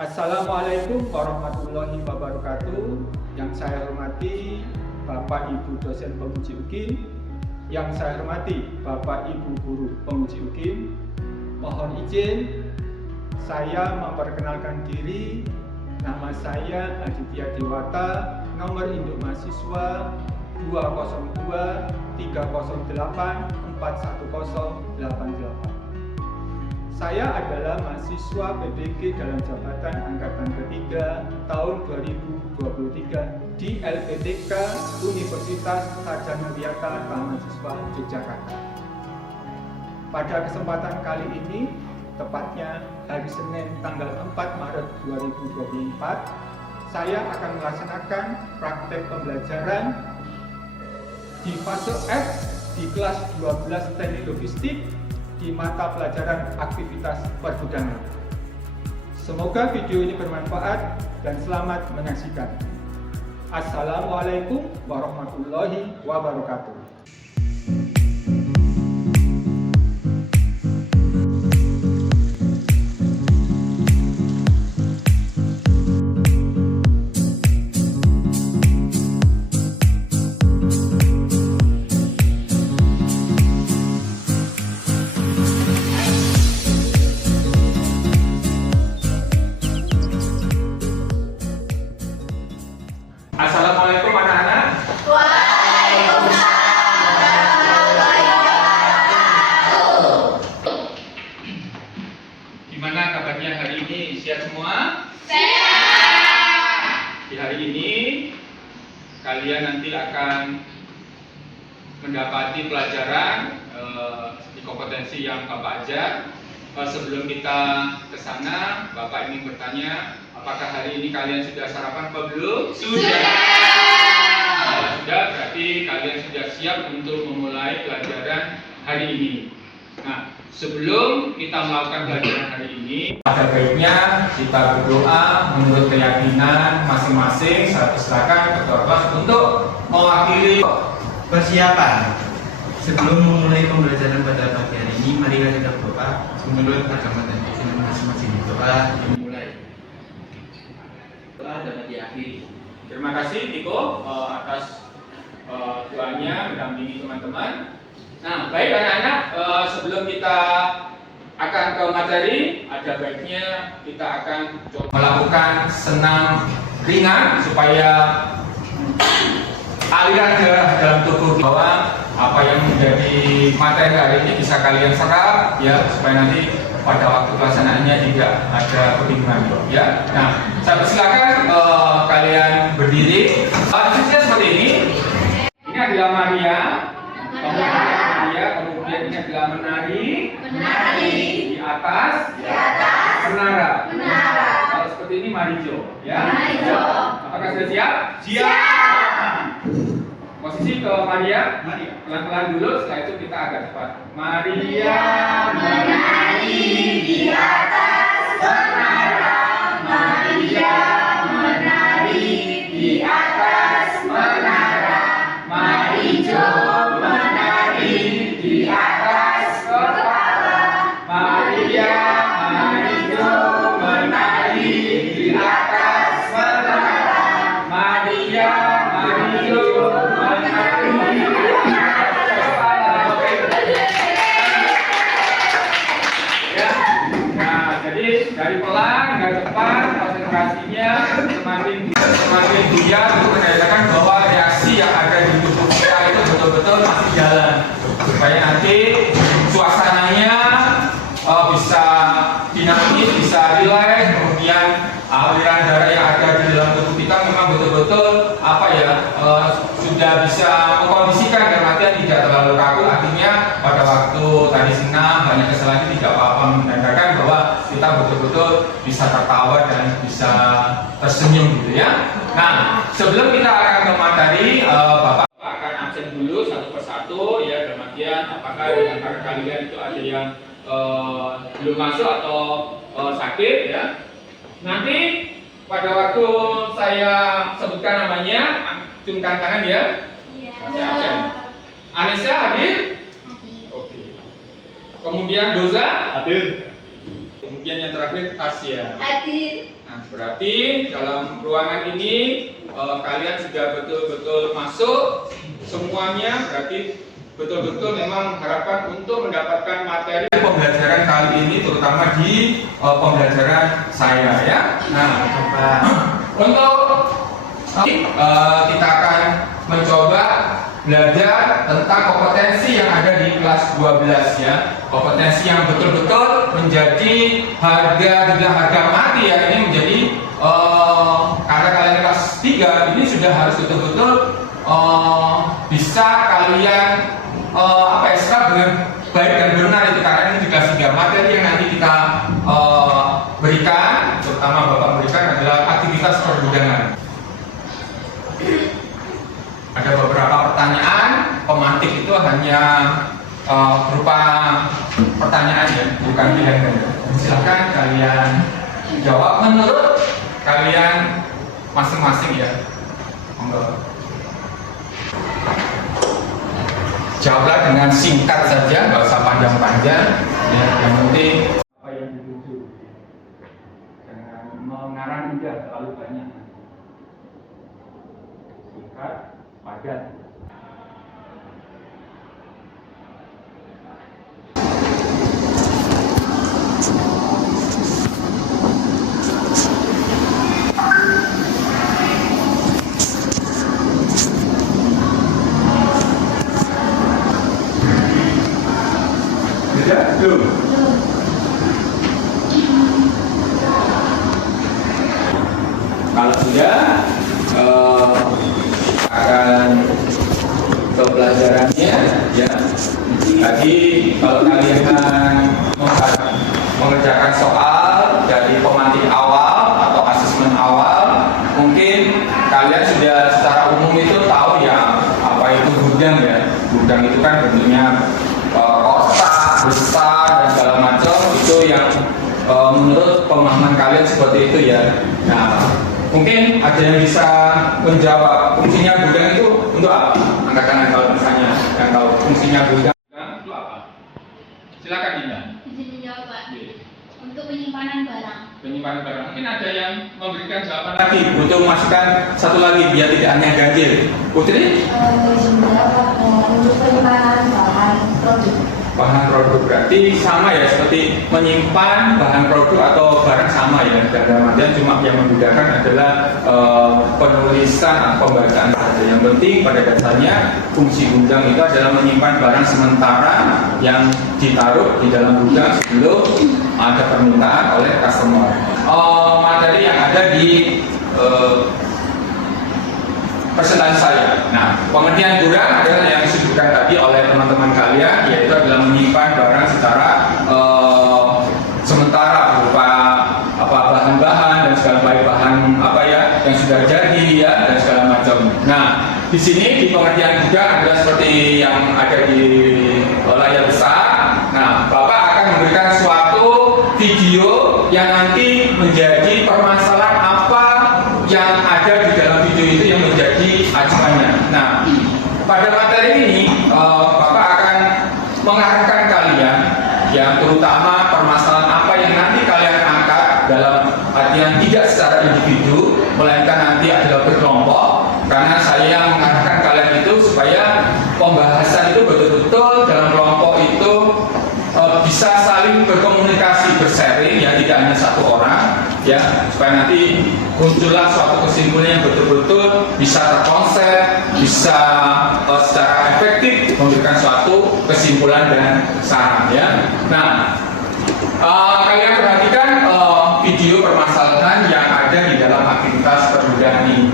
Assalamualaikum warahmatullahi wabarakatuh. Yang saya hormati Bapak Ibu dosen penguji UKIM, yang saya hormati Bapak Ibu guru penguji UKIM. Mohon izin saya memperkenalkan diri. Nama saya Aditya Dewata, nomor induk mahasiswa 202 308 41088. Saya adalah mahasiswa PBG dalam jabatan angkatan ketiga tahun 2023 di LPTK Universitas Sarjana Wiyata Mahasiswa Yogyakarta. Pada kesempatan kali ini, tepatnya hari Senin tanggal 4 Maret 2024, saya akan melaksanakan praktek pembelajaran di fase F di kelas 12 Teknik Logistik di mata pelajaran aktivitas pergudangan. Semoga video ini bermanfaat dan selamat menyaksikan. Assalamualaikum warahmatullahi wabarakatuh. Assalamualaikum anak-anak. Waalaikumsalam warahmatullahi wabarakatuh. Gimana kabarnya hari ini? Sehat semua? Sehat. Di hari ini kalian nanti akan mendapati pelajaran di kompetensi yang Bapak ajar. Sebelum kita ke sana, Bapak ingin bertanya, apakah hari ini kalian sudah sarapan atau belum? Sudah. Sudah, berarti kalian sudah siap untuk memulai pelajaran hari ini. Nah, sebelum kita melakukan pelajaran hari ini, pada baiknya kita berdoa menurut keyakinan masing-masing. Saya persilakan Ketua Kelas untuk mewakili Persiapan. Sebelum memulai pembelajaran pada pagi hari ini, mari kita berdoa menurut agama dan keyakinan masing-masing. Doa dimulai. Doa dapat diakhiri. Terima kasih Tiko atas doanya mendampingi teman-teman. Nah, baik anak-anak, sebelum kita akan ke materi, ada baiknya kita akan coba melakukan senam ringan supaya aliran darah dalam tubuh bahwa apa yang menjadi materi hari ini bisa kalian serap ya, supaya nanti pada waktu pelaksanaannya tidak ada kebingungan ya. Nah, saya persilakan kalian berdiri. Posisinya seperti ini. Ini adalah Maria. Kemudian ini adalah menari. Di atas. Menara. Kalau seperti ini Marijo ya. Apakah sudah siap? Posisi ke Maria, pelan-pelan dulu, setelah itu kita agak cepat. Maria menari di atas menara. Maria menari di atas menara. Marijo menari di atas kepala. Maria Marijo menari di atas menara. Maria Marijo dari pelan, dari cepat, konsentrasinya semakin buyar untuk menandakan bahwa reaksi yang ada di tubuh kita itu betul-betul masih jalan, supaya nanti suasananya bisa dinamis, bisa rileks, kemudian aliran darah yang ada di dalam tubuh kita memang betul-betul sudah bisa mengkondisikan dalam artian tidak terlalu kaku. Artinya pada waktu tadi senam banyak kesalahan tidak apa-apa, menandakan bahwa kita betul-betul bisa tertawa dan bisa tersenyum gitu ya. Nah, sebelum kita akan ke materi, Bapak akan absen dulu satu persatu ya, dalam artian apakah di antara kalian itu ada yang belum masuk atau sakit ya. Nanti pada waktu saya sebutkan namanya, acungkan tangan ya. Iya. Anissa hadir? Oke. Kemudian Doza? Hadir. Kemudian yang terakhir Tasya. Hadir. Nah, berarti dalam ruangan ini kalian sudah betul-betul masuk semuanya, berarti betul-betul memang harapkan untuk mendapatkan materi pembelajaran kali ini, terutama di pembelajaran saya ya. Nah, untuk kita akan mencoba belajar tentang kompetensi yang ada di kelas 12 ya. Kompetensi yang betul-betul menjadi harga mati ya. Ini menjadi karena kalian kelas 3 ini sudah harus betul-betul bisa kalian serap dengan baik dan benar itu, karena ini juga 3 materi yang nanti kita berikan, terutama Bapak berikan adalah aktivitas pergudangan. Ada beberapa pertanyaan, pemantik itu hanya berupa pertanyaan ya, bukan pilihan. Silakan kalian jawab menurut kalian masing-masing ya. Jawablah dengan singkat saja, nggak usah panjang-panjang. Ya, yang penting apa yang dituju. Jangan mengarang juga terlalu banyak. Singkat, padat. Belum. Kalau sudah akan ke pelajarannya ya. Tadi kalau kalian mengerjakan soal dari pemantik awal atau asesmen awal, mungkin kalian sudah secara umum itu tahu ya apa itu gudang ya. Gudang itu kan bentuknya kotak besar dan segala macam, itu yang menurut pemahaman kalian seperti itu ya. Nah, mungkin ada yang bisa menjawab fungsinya gudang itu untuk apa? Angkat tangan kalau misalnya yang tahu fungsinya gudang itu apa? Silakan Dinda. Izin menjawab Pak. Iya. Untuk penyimpanan barang. Penyimpanan barang. Mungkin ada yang memberikan jawaban lagi. Butuh masukan satu lagi biar tidak hanya ganjil. Putri? Izin menjawab untuk penyimpanan bahan produk. Bahan produk berarti sama ya, seperti menyimpan bahan produk atau barang sama ya. Dalam artian cuma yang membedakan adalah penulisan atau pembacaan saja. Yang penting pada dasarnya fungsi gudang itu adalah menyimpan barang sementara yang ditaruh di dalam gudang sebelum ada permintaan oleh customer. Materi yang ada di presentasi saya. Nah, pengertian gudang adalah yang disebutkan tadi oleh teman-teman kalian, yaitu adalah menyimpan barang secara sementara berupa bahan-bahan dan segala baik bahan yang sudah jadi ya dan segala macam. Nah, di sini di pengertian gudang adalah seperti yang ada di layar besar. Nah, Bapak akan memberikan suatu video yang nanti menjadi permasalahan apa yang ada di dalam video itu yang menjadi acuannya. Nah, pada materi ini Bapak akan mengarahkan kalian yang terutama permasalahan apa yang nanti kalian angkat dalam artian tidak secara individu, melainkan nanti adalah berkelompok, karena saya mengarahkan kalian itu supaya pembahasan itu betul-betul dalam kelompok itu bisa saling berkomunikasi, bersharing ya, tidak hanya satu orang ya, supaya nanti muncullah suatu kesimpulan yang betul-betul bisa terkonsep, bisa secara efektif memberikan suatu kesimpulan dan saran ya. Nah, kalian perhatikan video permasalahan yang ada di dalam aktivitas pergudangan ini.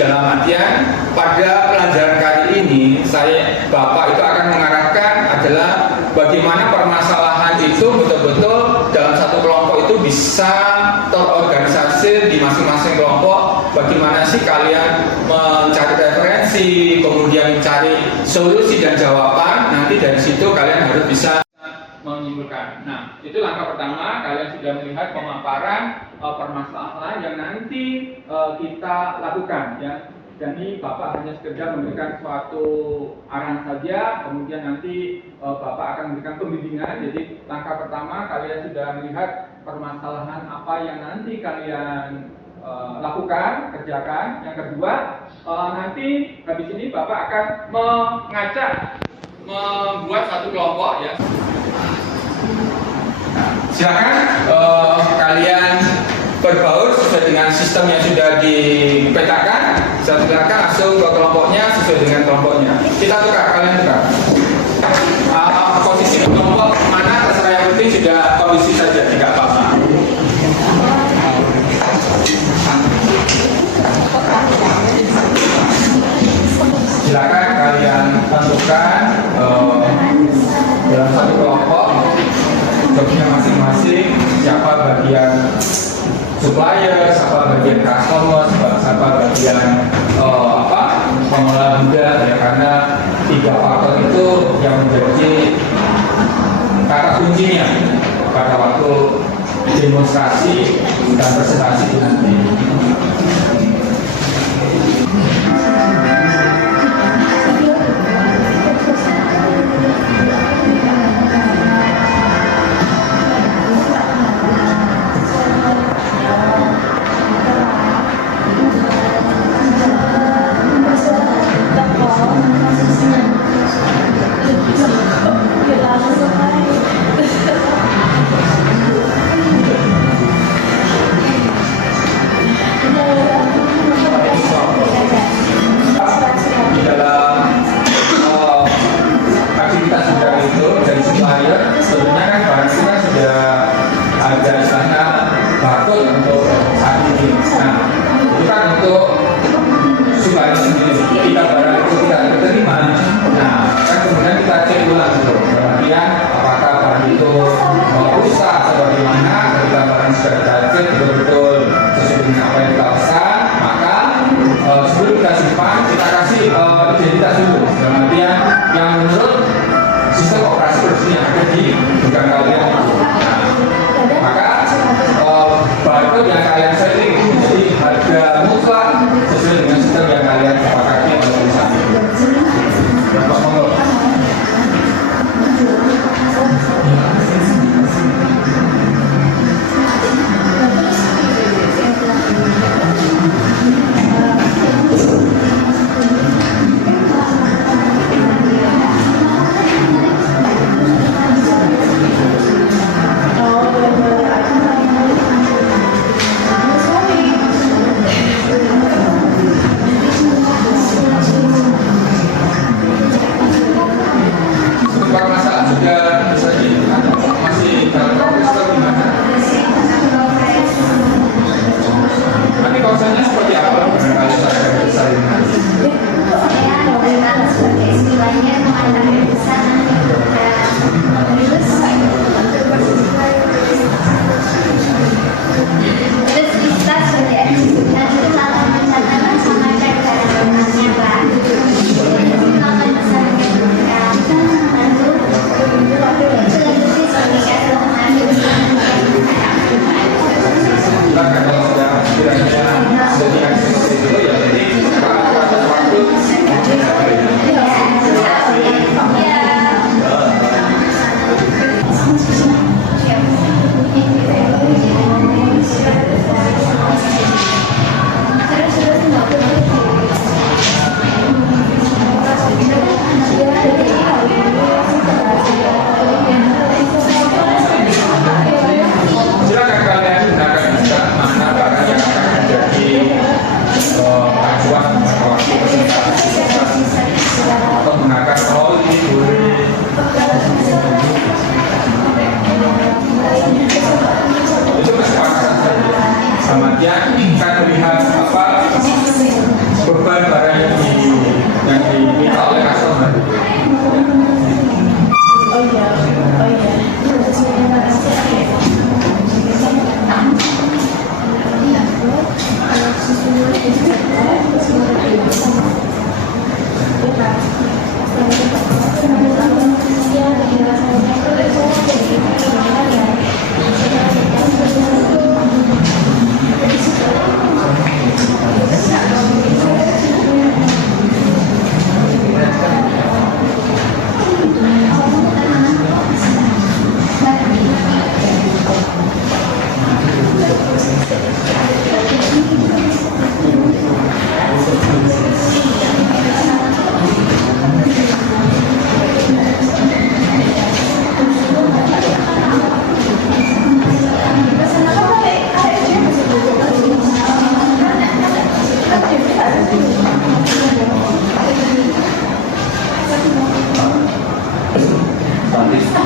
dalam artian pada pelajaran kali ini Bapak itu akan mengarahkan adalah bagaimana permasalahan itu betul-betul dalam satu kelompok itu bisa terorganisasi di masing-masing kelompok. Bagaimana sih kalian mencari referensi, kemudian mencari solusi dan jawaban. Nanti dari situ kalian harus bisa menyimpulkan. Nah, itu langkah pertama. Kalian sudah melihat pemaparan permasalahan yang nanti kita lakukan, ya. Jadi Bapak hanya sekedar memberikan suatu arahan saja, kemudian nanti Bapak akan memberikan pembimbingan. Jadi langkah pertama kalian sudah melihat permasalahan apa yang nanti kalian lakukan, kerjakan. Yang kedua, nanti habis ini Bapak akan mengajak membuat satu kelompok, ya. Silakan kalian berbaur sesuai dengan sistem yang sudah dipetakan. Silakan langsung ke kelompoknya sesuai dengan kelompoknya. Kita tukar, kalian tukar. Posisi kelompok mana terserah, yang penting sudah kondisi saja, tidak apa-apa. Silakan kalian tentukan dalam satu kelompok jobnya masing-masing, siapa bagian supplier, siapa bagian customer, siapa bagian pengelola gudang, ya, karena 3 faktor itu yang menjadi kata kuncinya pada waktu demonstrasi dan presentasi itu nanti.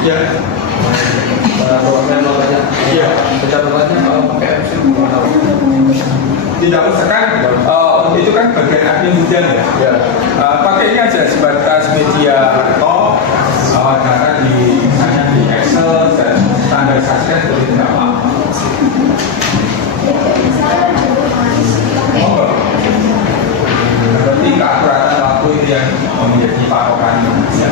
Ya. Iya. Kalau pakai tidak usah kan, itu kan bagian admin hujan ya. Pakai ini aja sebatas media rekam, data di misalnya di Excel dan standarisasikan seperti tidak apa. Berarti keakuratan waktu itu yang menjadi patokan ya.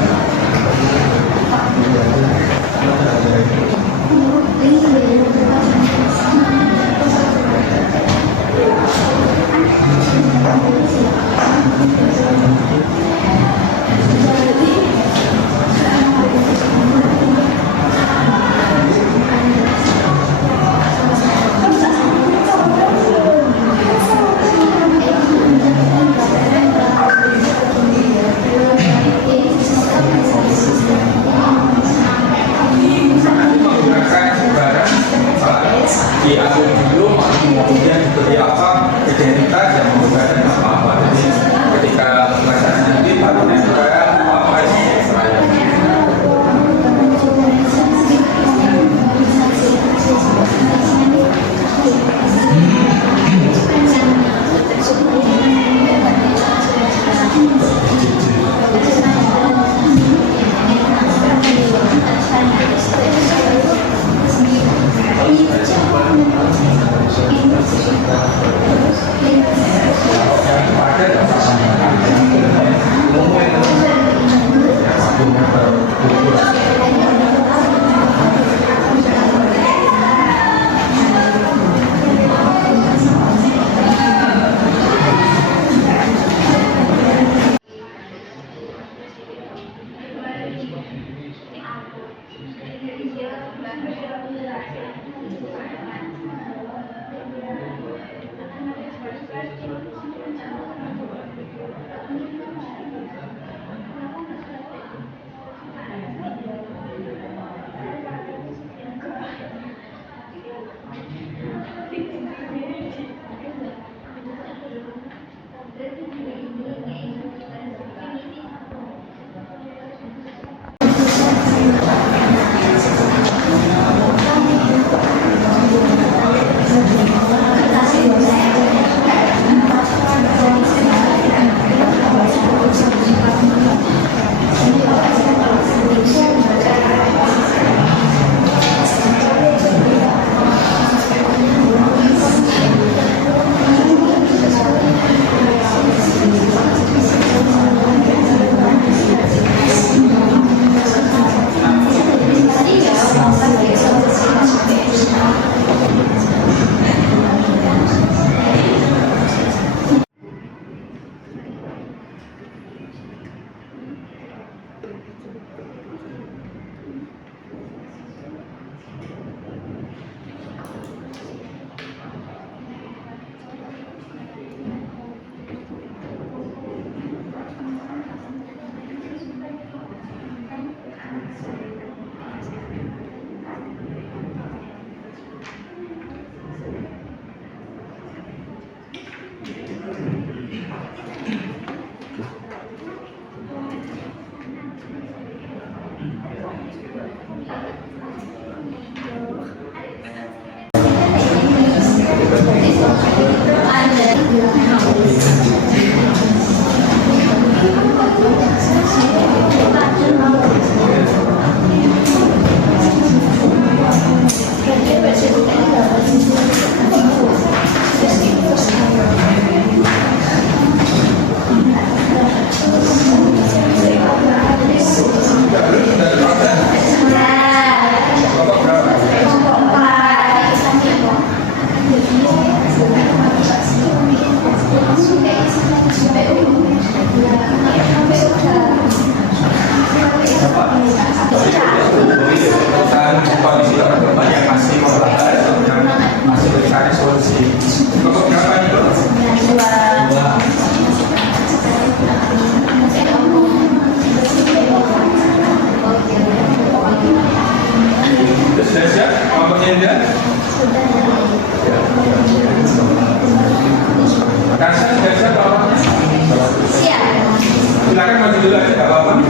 apa?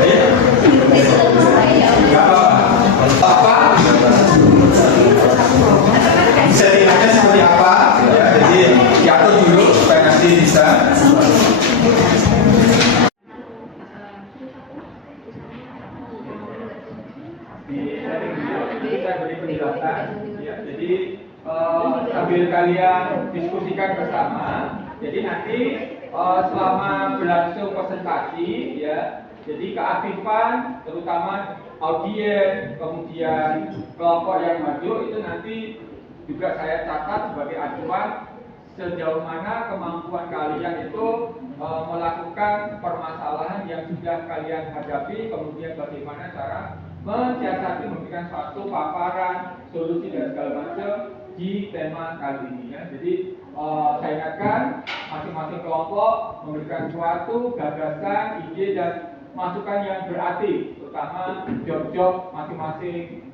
Ayo. Nggak apa-apa. Settingannya seperti apa? Ya, jadi diatur dulu supaya nanti bisa. Saya beri penjelasan. Ya, jadi sambil kalian diskusikan bersama. Jadi nanti selama berlangsung presentasi, ya, jadi keaktifan, terutama audiens, kemudian kelompok yang maju itu nanti juga saya catat sebagai acuan sejauh mana kemampuan kalian itu melakukan permasalahan yang sudah kalian hadapi, kemudian bagaimana cara mensiasati memberikan suatu paparan, solusi dan segala macam di tema kali ini ya. Jadi saya ingatkan masing-masing kelompok memberikan suatu gagasan, ide dan masukan yang berarti, terutama job-job masing-masing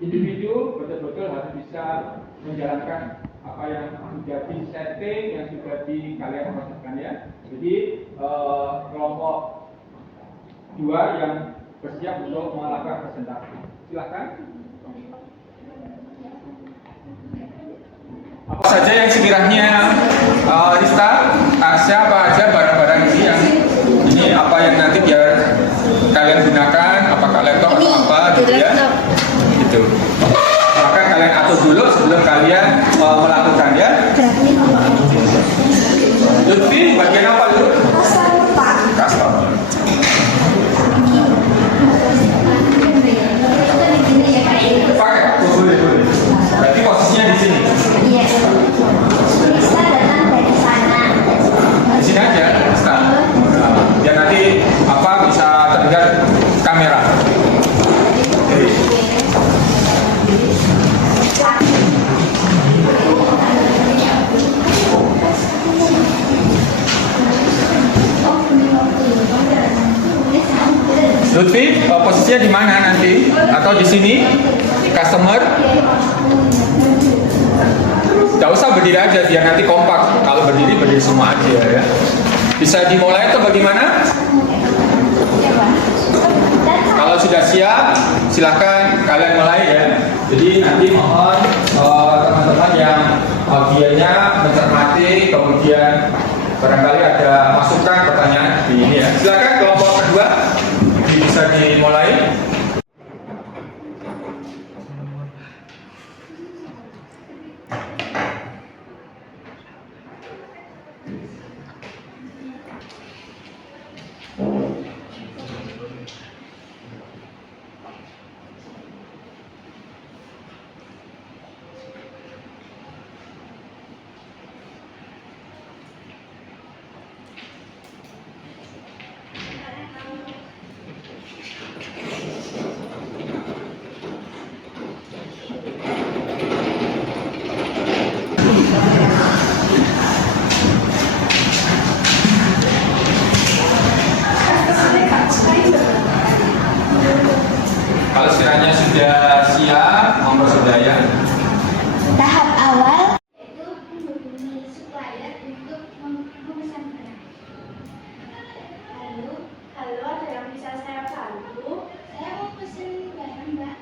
individu betul-betul harus bisa menjalankan apa yang sudah di setting, yang sudah di kalian proseskan ya. Jadi kelompok 2 yang bersiap untuk melakukan presentasi. Silakan. Apa saja yang sekiranya Rista, Asya, apa aja barang-barang ini yang ini apa yang nanti biar kalian gunakan, apakah laptop atau apa gitu ya. Gitu. Maka kalian atur dulu sebelum kalian melakukan ya. Lutfi, bagian apa dulu? Customer. Pakai, boleh. Berarti posisinya di sini. Iya. Bisa datang dari sana. Di sini aja, start. Biar nanti apa bisa terlihat kamera. Oke. Lutfi, posisinya di mana nanti? Atau di sini? Customer? Gak usah berdiri aja, biar nanti kompak. Kalau berdiri semua aja ya. Bisa dimulai atau bagaimana? Kalau sudah siap, silahkan kalian mulai ya. Jadi nanti mohon teman-teman yang audionya mencermati, kemudian barangkali ada masukan pertanyaan di ini ya. Silakan kelompok kedua bisa dimulai. Kalau sekiranya sudah siap, nomor sudah ya. Tahap awal Itu menghubungi supplier untuk memesan barang. Halo, ada yang bisa saya bantu? Saya mau pesen barang Mbak,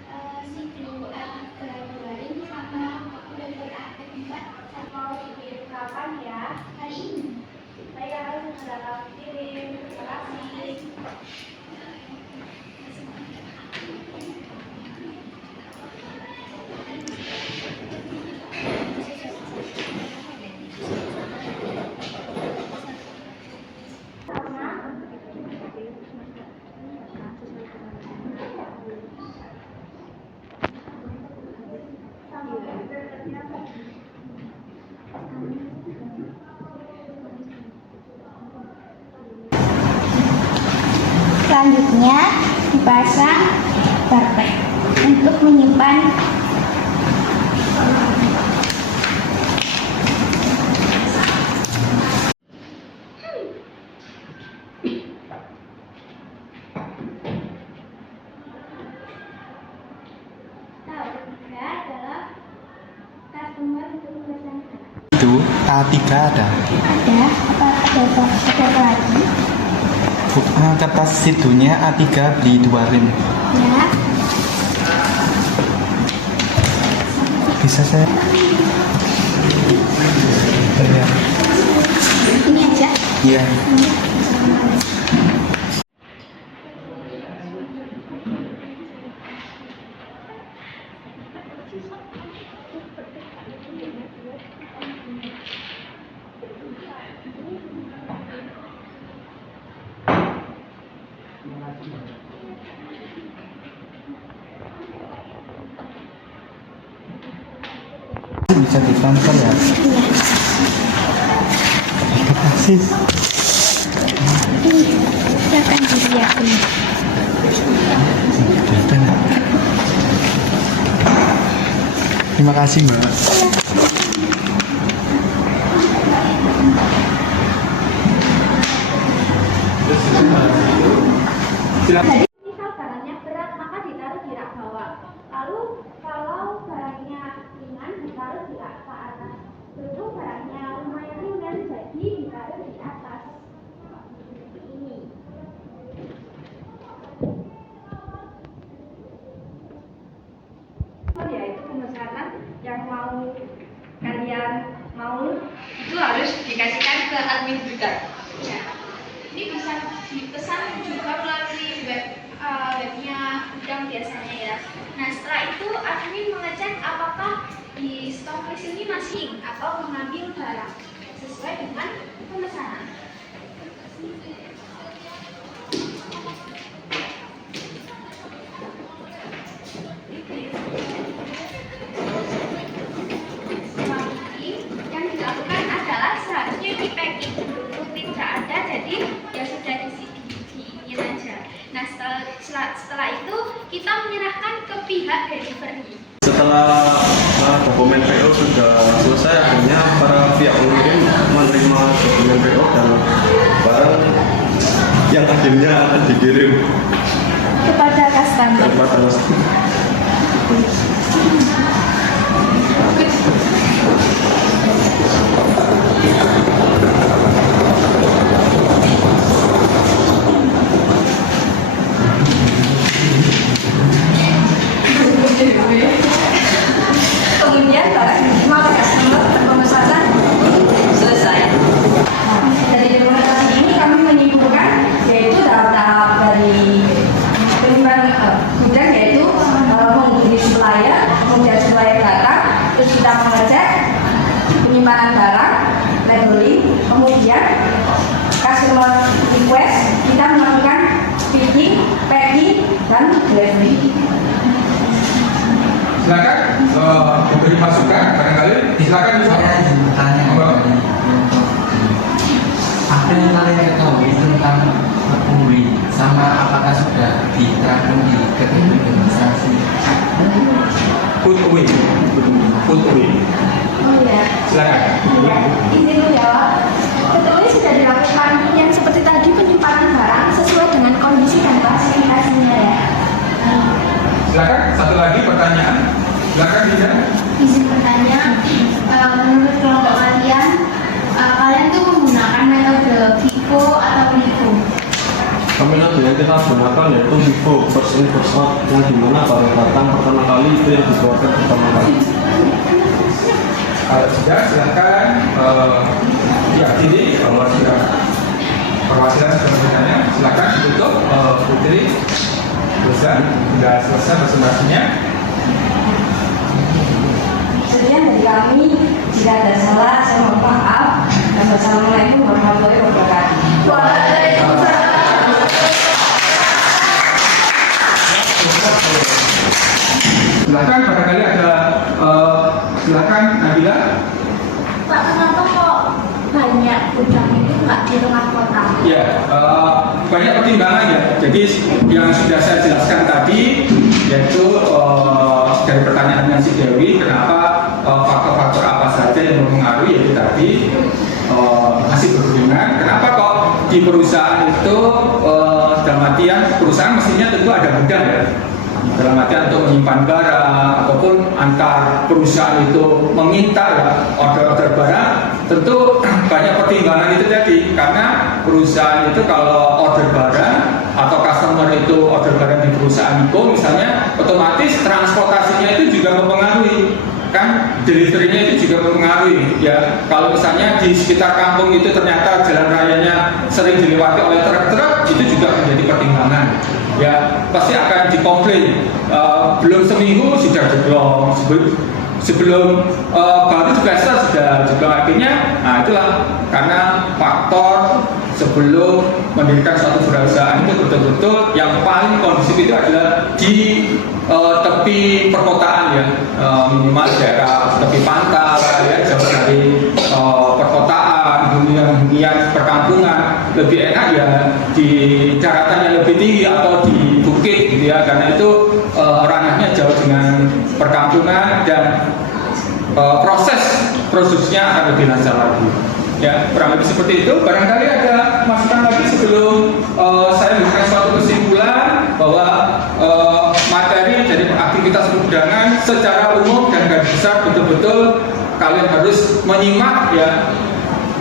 CD A3 kemarin sama level A4. Saya mau dikirim kapan ya? Hari ini. Saya harus segera kirim. Terima kasih. selanjutnya dipasang karpet untuk menyimpan Tahap ketiga adalah customer untuk memesan barang. Itu A3 ada. ada apa lagi? Kertas situnya A3 beli 2 rem. Ya. Bisa saya? Bayar. Ini aja. Iya. Bisa ditransfer ya? Terima kasih. Silakan dilihatin. Terima kasih Mbak. Silakan. Misal barangnya berat maka ditaruh di rak bawah. Lalu kalau barangnya ringan ditaruh di rak ke atas. Berhubung barangnya lumayan ringan jadi ditaruh di atas. Seperti ini. Yaitu pemesanan yang kalian mau itu harus dikasihkan ke admin juga. Ya. Ini bisa dipesan juga melalui webnya gudang biasanya ya. Nah setelah itu admin mengecek apakah di stok list ini masih atau mengambil barang sesuai dengan pemesanan. Yang dilakukan adalah seharusnya di packing dulu tidak ada jadi ya sudah diinin aja. Nah setelah itu kita menyerahkan ke pihak delivery. Setelah dokumen PO sudah selesai, akhirnya para pihak pengirim menerima dokumen PO dan barang yang akhirnya akan dikirim Kepada customer. kepada Kemudian barang diterima oleh customer, pemesanan selesai. Dari dokumentasi ini kami menyimpulkan yaitu dalam tahap dari penyimpanan gudang yaitu menghubungi supplier, kemudian supplier datang, terus kita mengecek penyimpanan barang, labeling, kemudian customer request, kita melakukan picking, packing, dan delivery. Silakan memberi masukan barangkali. Silakan bisa. Saya izin bertanya. Apa yang kalian ketahui tentang pungli sama apakah sudah diterapkan di ketentuan organisasi? Put away. Put away. Oh iya. Silakan. Ya, izin menjawab. Betul sudah dilakukan yang seperti tadi penyimpanan barang sesuai dengan kondisi dan klasifikasinya ya. Silakan. Satu lagi pertanyaan. Silakan Dinda. Izin bertanya, menurut kelompok kalian, kalian tuh menggunakan metode FIFO atau LIFO? metode yang kita gunakan yaitu FIFO, first in first out, yang dimana barang datang pertama kali itu yang dikeluarkan pertama kali. Kalau sudah silakan diakhiri bahwa sudah perwakilan sebenarnya. Silakan ditutup Putri. Sudah selesai presentasinya. Sekian dari kami, jika ada salah saya mohon maaf. Dan wassalamualaikum warahmatullahi wabarakatuh. Silakan barangkali ada silakan Nabila. Pak, kenapa kok banyak gudang itu nggak di tengah kota? Ya, banyak pertimbangan ya. Jadi yang sudah saya jelaskan tadi yaitu dari pertanyaannya si Dewi, kenapa faktor-faktor apa saja yang mempengaruhi, yaitu tadi masih berhubungan. Kenapa kok di perusahaan itu dalam artian perusahaan mestinya tentu ada gudang ya. Dalam artian untuk menyimpan barang ataupun antar perusahaan itu meminta ya order-order barang, tentu banyak pertimbangan itu tadi karena perusahaan itu kalau order barang atau customer itu order barang di perusahaan itu misalnya, otomatis transportasinya itu juga mempengaruhi, kan deliverynya itu juga mempengaruhi ya. Kalau misalnya di sekitar kampung itu ternyata jalan rayanya sering dilewati oleh truk-truk, itu juga menjadi pertimbangan ya, pasti akan dikomplain. Belum seminggu sudah jeblok, sebelum baru semester sudah jeblok, akhirnya nah itulah karena faktor sebelum mendirikan suatu perusahaan itu betul-betul yang paling kondusif itu adalah di tepi perkotaan ya, minimal daerah tepi pantai ya, jauh dari perkotaan, hunian perkampungan. Lebih enak ya di daratan yang lebih tinggi atau di bukit gitu ya, karena itu ranahnya jauh dengan perkampungan dan proses produksinya akan lebih lancar lagi. Ya, kurang lebih seperti itu. Barangkali ada masukan lagi sebelum saya memberikan suatu kesimpulan bahwa materi dari aktivitas pergudangan secara umum dan garis besar betul-betul kalian harus menyimak ya,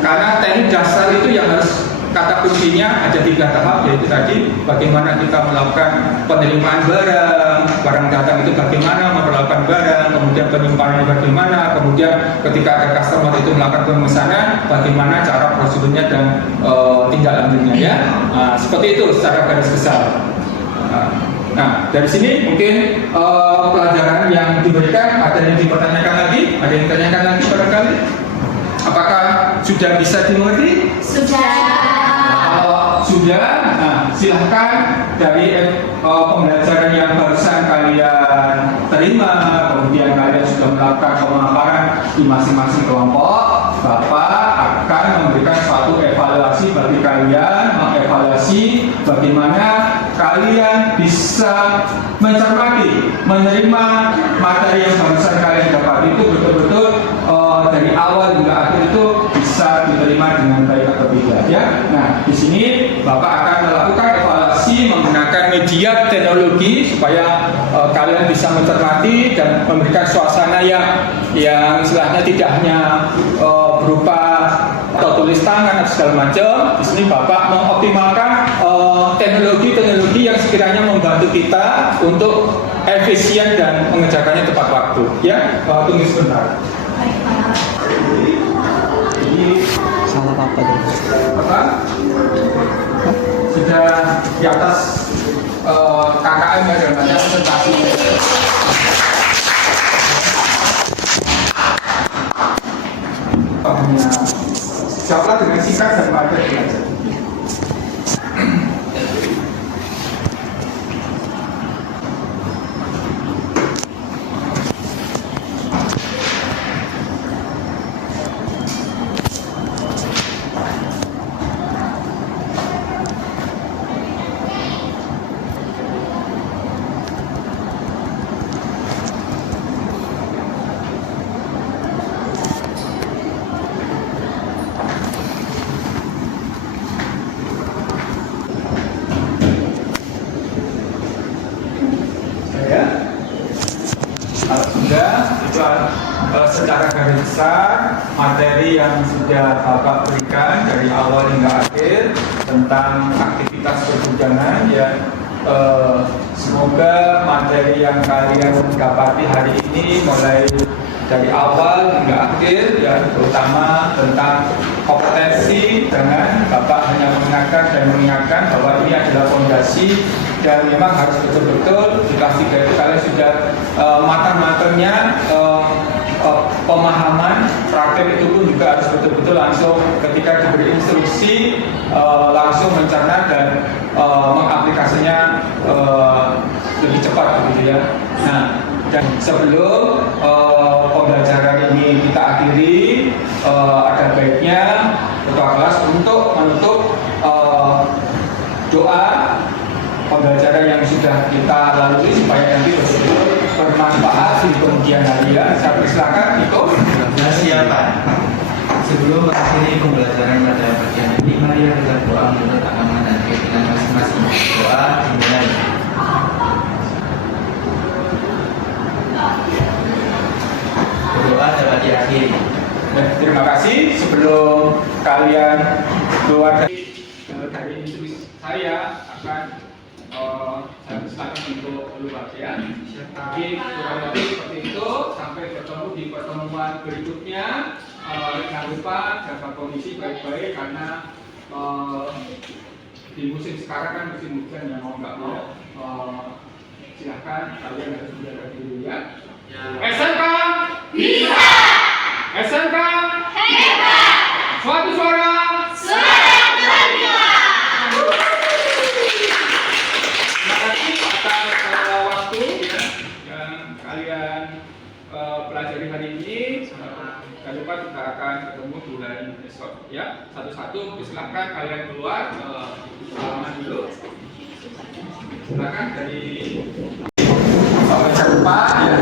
karena teknik dasar itu yang harus, kata kuncinya ada 3 tahap, yaitu tadi bagaimana kita melakukan penerimaan barang datang itu bagaimana memperlakukan barang, kemudian penyimpanan bagaimana, kemudian ketika ada customer itu melakukan pemesanan bagaimana cara prosedurnya dan tindak lanjutnya ya. Nah, seperti itu secara garis besar. Nah, dari sini mungkin pelajaran yang diberikan, ada yang dipertanyakan lagi, ada yang ditanyakan lagi barangkali. Apakah sudah bisa dimengerti? Sudah. Kalau sudah, nah silahkan dari pembelajaran yang barusan kalian terima, kemudian kalian sudah melakukan pemaparan di masing-masing kelompok, Bapak akan memberikan suatu evaluasi bagi kalian, mengevaluasi bagaimana kalian bisa mencermati, menerima materi yang barusan kalian dapat itu betul-betul dari awal hingga akhir itu bisa diterima dengan baik atau tidak ya. Nah, di sini Bapak akan melakukan evaluasi menggunakan media teknologi supaya kalian bisa mencermati dan memberikan suasana yang istilahnya tidak hanya berupa atau tulis tangan atau segala macam. Di sini Bapak mengoptimalkan teknologi yang sekiranya membantu kita untuk efisien dan mengerjakannya tepat waktu ya. Tunggu sebentar. Ini salah apa tuh? apa? Sudah di atas KKM ya, dalam artian presentasi. Siapa dengan singkat dan padat ya. Secara garis besar materi yang sudah Bapak berikan dari awal hingga akhir tentang aktivitas pergudangan ya, semoga materi yang kalian dapati hari ini mulai dari awal hingga akhir ya, terutama tentang kompetensi, dengan Bapak hanya mengingatkan bahwa ini adalah fondasi dan memang harus betul-betul di kelas 3 itu kalian sudah matang-matangnya pemahaman, praktek itu pun juga harus betul-betul langsung ketika diberi instruksi langsung mencerna dan mengaplikasinya lebih cepat begitu ya. Nah, dan sebelum pembelajaran ini kita akhiri, ada baiknya ketua kelas untuk menutup doa pembelajaran yang sudah kita lalui supaya nanti betul-betul bermanfaat di kemudian hari ya. Saya persilakan Niko. Siapa? Sebelum mengakhiri pembelajaran pada bagian ini, mari kita doa menurut agama dan keyakinan masing-masing. Doa dimulai. Doa dapat diakhiri. Terima kasih. Sebelum kalian keluar dari dari intuisi saya akan saya silakan untuk keluar ya. Jadi kurang lebih seperti itu. Sampai ketemu di pertemuan berikutnya. Jangan lupa jaga kondisi baik-baik karena di musim sekarang kan musim hujan yang mau nggak mau. Silahkan kalian harus menjaga diri ya. SMK bisa. SMK hebat. Suatu suara. Terima kasih atas waktu ya yang kalian pelajari hari ini. Jangan lupa kita akan ketemu bulan besok ya. Satu-satu silakan kalian keluar halaman dulu. Silakan dari sampai jumpa ya.